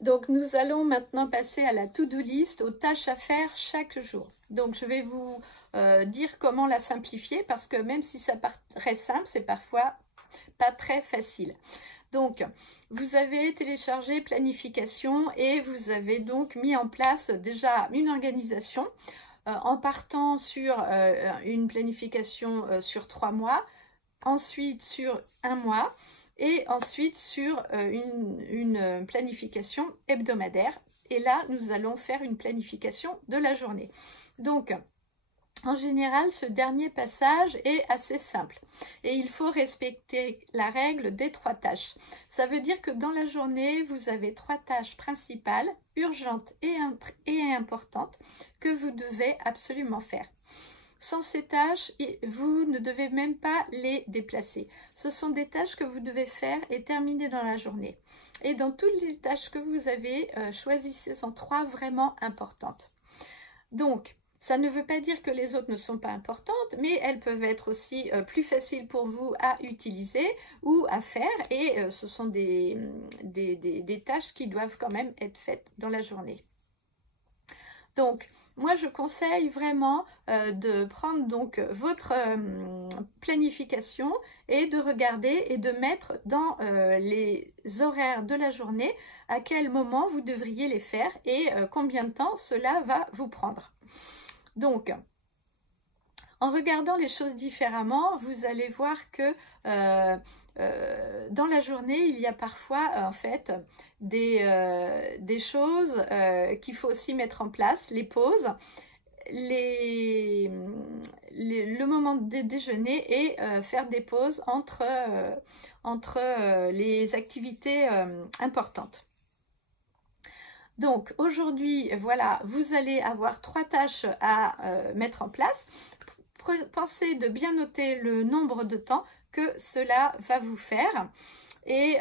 Donc, nous allons maintenant passer à la to-do list, aux tâches à faire chaque jour. Donc, je vais vous dire comment la simplifier parce que même si ça paraît simple, c'est parfois pas très facile. Donc, vous avez téléchargé planification et vous avez donc mis en place déjà une organisation en partant sur une planification sur 3 mois, ensuite sur 1 mois, et ensuite sur une planification hebdomadaire. Et là, nous allons faire une planification de la journée. Donc, en général, ce dernier passage est assez simple et il faut respecter la règle des 3 tâches. Ça veut dire que dans la journée, vous avez 3 tâches principales, urgentes et importantes que vous devez absolument faire. Sans ces tâches, vous ne devez même pas les déplacer. Ce sont des tâches que vous devez faire et terminer dans la journée. Et dans toutes les tâches que vous avez, choisissez-en 3 vraiment importantes. Donc, ça ne veut pas dire que les autres ne sont pas importantes, mais elles peuvent être aussi plus faciles pour vous à utiliser ou à faire. Et ce sont des tâches qui doivent quand même être faites dans la journée. Donc, moi, je conseille vraiment de prendre donc votre planification et de regarder et de mettre dans les horaires de la journée à quel moment vous devriez les faire et combien de temps cela va vous prendre. Donc, en regardant les choses différemment, vous allez voir que dans la journée, il y a parfois en fait des choses qu'il faut aussi mettre en place, les pauses, le moment de déjeuner et faire des pauses entre les activités importantes. Donc aujourd'hui, voilà, vous allez avoir 3 tâches à mettre en place. Pensez de bien noter le nombre de temps que cela va vous faire et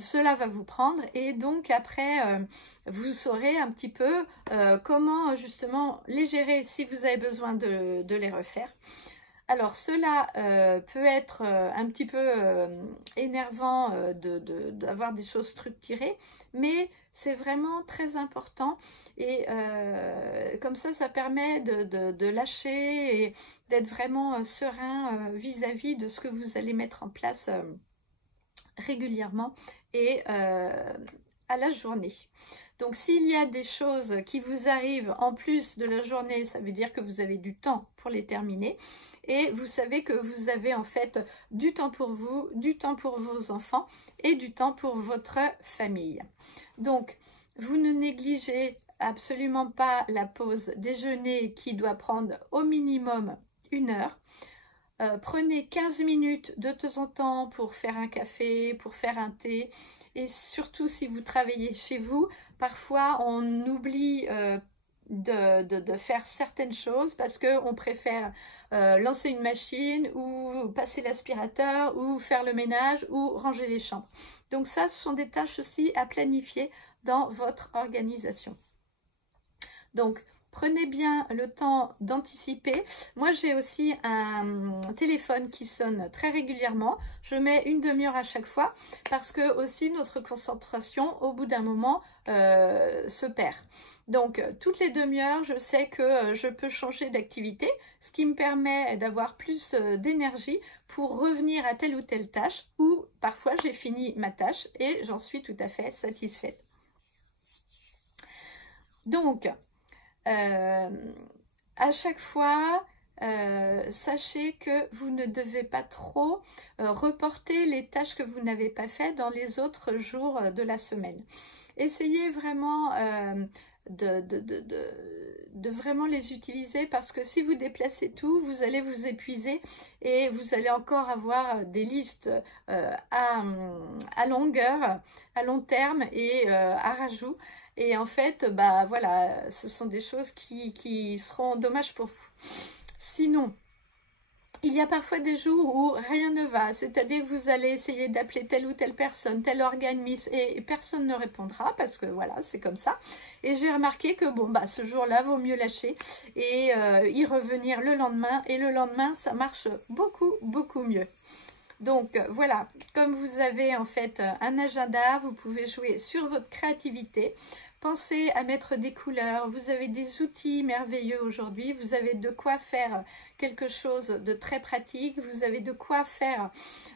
cela va vous prendre, et donc après vous saurez un petit peu comment justement les gérer si vous avez besoin de les refaire. Alors cela peut être un petit peu énervant d'avoir des choses structurées, mais c'est vraiment très important et comme ça permet de lâcher et d'être vraiment serein vis-à-vis de ce que vous allez mettre en place régulièrement et à la journée. Donc s'il y a des choses qui vous arrivent en plus de la journée, ça veut dire que vous avez du temps pour les terminer. Et vous savez que vous avez en fait du temps pour vous, du temps pour vos enfants et du temps pour votre famille. Donc, vous ne négligez absolument pas la pause déjeuner qui doit prendre au minimum 1 heure. Prenez 15 minutes de temps en temps pour faire un café, pour faire un thé. Et surtout si vous travaillez chez vous, parfois on oublie de faire certaines choses parce qu'on préfère lancer une machine ou passer l'aspirateur ou faire le ménage ou ranger les chambres. Donc ça, ce sont des tâches aussi à planifier dans votre organisation. Donc, prenez bien le temps d'anticiper. Moi, j'ai aussi un téléphone qui sonne très régulièrement. Je mets 1 demi-heure à chaque fois parce que aussi notre concentration, au bout d'un moment, se perd. Donc, toutes les demi-heures, je sais que je peux changer d'activité, ce qui me permet d'avoir plus d'énergie pour revenir à telle ou telle tâche, ou parfois j'ai fini ma tâche et j'en suis tout à fait satisfaite. Donc, à chaque fois, sachez que vous ne devez pas trop reporter les tâches que vous n'avez pas faites dans les autres jours de la semaine. Essayez vraiment de vraiment les utiliser, parce que si vous déplacez tout, vous allez vous épuiser et vous allez encore avoir des listes à longueur, à long terme et à rajout. Et en fait, bah voilà, ce sont des choses qui seront dommages pour vous. Sinon, il y a parfois des jours où rien ne va, c'est-à-dire que vous allez essayer d'appeler telle ou telle personne, tel organisme, et personne ne répondra parce que voilà, c'est comme ça. Et j'ai remarqué que bon, bah ce jour-là, vaut mieux lâcher et y revenir le lendemain. Et le lendemain, ça marche beaucoup, beaucoup mieux. Donc voilà, comme vous avez en fait un agenda, vous pouvez jouer sur votre créativité. Pensez à mettre des couleurs, vous avez des outils merveilleux aujourd'hui, vous avez de quoi faire quelque chose de très pratique, vous avez de quoi faire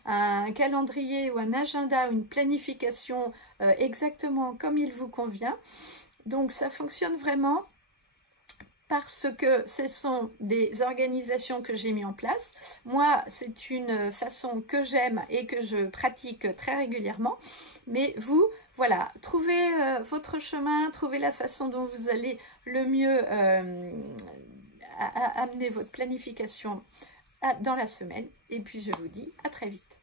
un calendrier ou un agenda ou une planification exactement comme il vous convient. Donc ça fonctionne vraiment parce que ce sont des organisations que j'ai mis en place. Moi, c'est une façon que j'aime et que je pratique très régulièrement. Mais vous, voilà, trouvez votre chemin, trouvez la façon dont vous allez le mieux amener votre planification dans la semaine. Et puis, je vous dis à très vite.